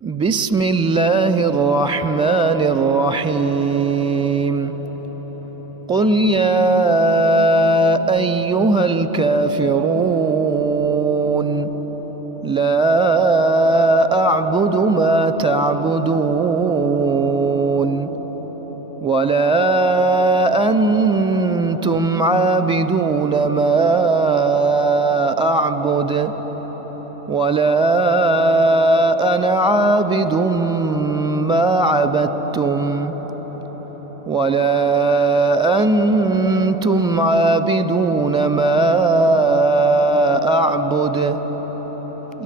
بسم الله الرحمن الرحيم. قل يا أيها الكافرون لا أعبد ما تعبدون ولا أنتم عابدون ما أعبد ولا أنا عابد ما عبدتم ولا أنتم عابدون ما أعبد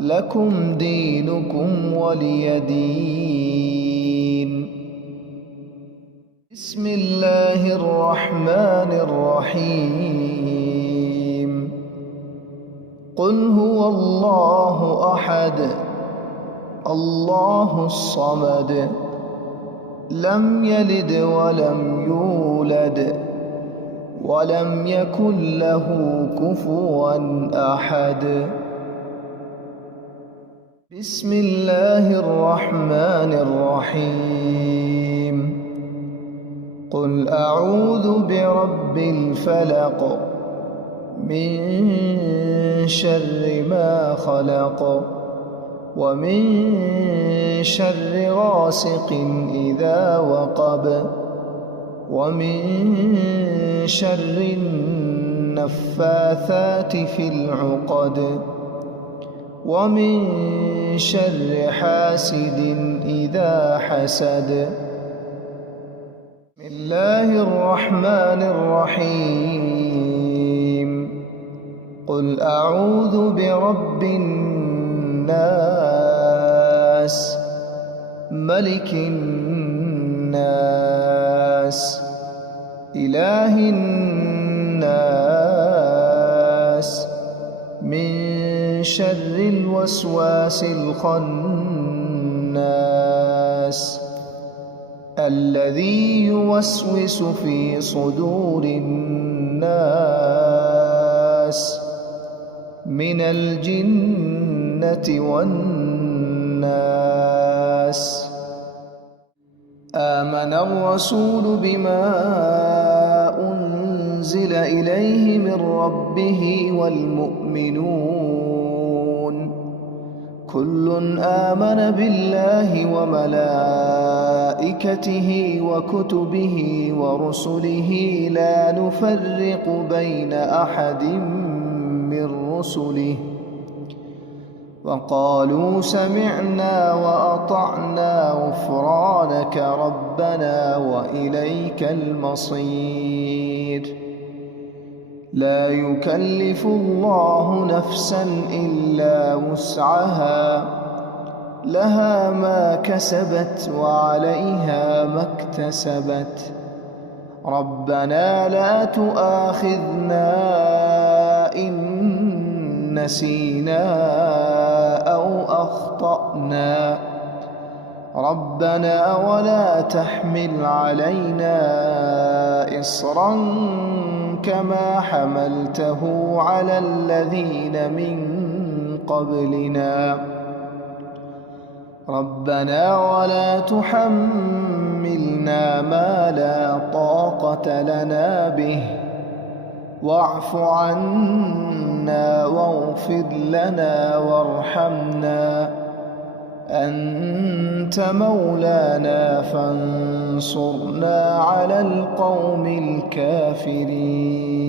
لكم دينكم ولي دين. بسم الله الرحمن الرحيم. قل هو الله أحد الله الصمد لم يلد ولم يولد ولم يكن له كفوا أحد. بسم الله الرحمن الرحيم. قل أعوذ برب الفلق من شر ما خلق ومن شر غاسق إذا وقب ومن شر النفاثات في العقد ومن شر حاسد إذا حسد. بسم الله الرحمن الرحيم. قل أعوذ برب الناس ملك الناس إله الناس من شر الوسواس الخناس الذي يوسوس في صدور الناس من الجنة والناس. آمن الرسول بما أنزل إليه من ربه والمؤمنون كل آمن بالله وملائكته وكتبه ورسله لا نفرق بين أحد من رسله وقالوا سمعنا وأطعنا غفرانك ربنا وإليك المصير. لا يكلف الله نفسا إلا وسعها لها ما كسبت وعليها ما اكتسبت. ربنا لا تؤاخذنا إن نسينا أو أخطأنا ربنا ولا تحمل علينا إصرا كما حملته على الذين من قبلنا ربنا ولا تحملنا ما لا طاقة لنا به واعف عنا واغفر لنا وارحمنا أنت مولانا فانصرنا على القوم الكافرين.